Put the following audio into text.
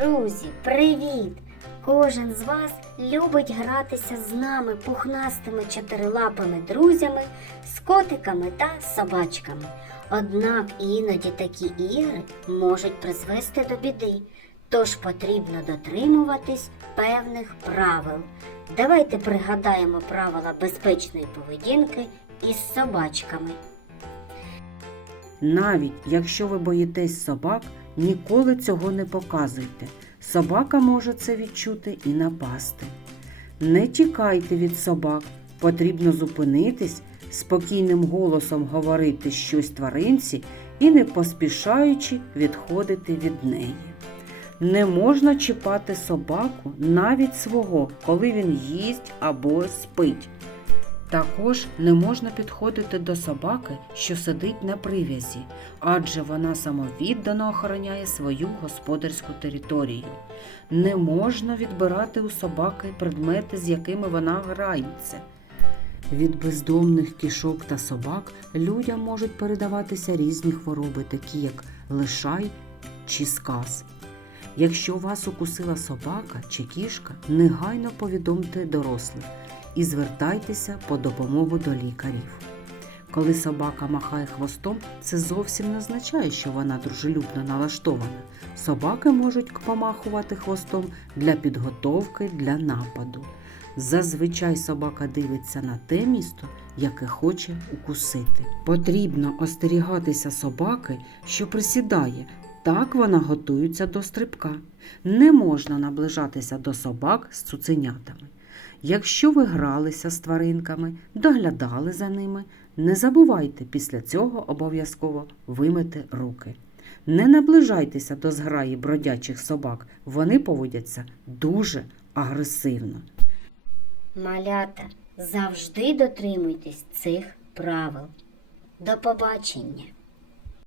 Друзі, привіт! Кожен з вас любить гратися з нами пухнастими чотирилапими друзями, з котиками та собачками. Однак іноді такі ігри можуть призвести до біди, тож потрібно дотримуватись певних правил. Давайте пригадаємо правила безпечної поведінки із собачками. Навіть якщо ви боїтесь собак, ніколи цього не показуйте. Собака може це відчути і напасти. Не тікайте від собак, потрібно зупинитись, спокійним голосом говорити щось тваринці і не поспішаючи відходити від неї. Не можна чіпати собаку навіть свого, коли він їсть або спить. Також не можна підходити до собаки, що сидить на прив'язі, адже вона самовіддано охороняє свою господарську територію. Не можна відбирати у собаки предмети, з якими вона грається. Від бездомних кішок та собак людям можуть передаватися різні хвороби, такі як лишай чи сказ. Якщо вас укусила собака чи кішка, негайно повідомте дорослих і звертайтеся по допомогу до лікарів. Коли собака махає хвостом, це зовсім не означає, що вона дружелюбно налаштована. Собаки можуть помахувати хвостом для підготовки для нападу. Зазвичай собака дивиться на те місто, яке хоче укусити. Потрібно остерігатися собаки, що присідає. Так вона готується до стрибка. Не можна наближатися до собак з цуценятами. Якщо ви гралися з тваринками, доглядали за ними, не забувайте після цього обов'язково вимити руки. Не наближайтеся до зграї бродячих собак, вони поводяться дуже агресивно. Малята, завжди дотримуйтесь цих правил. До побачення!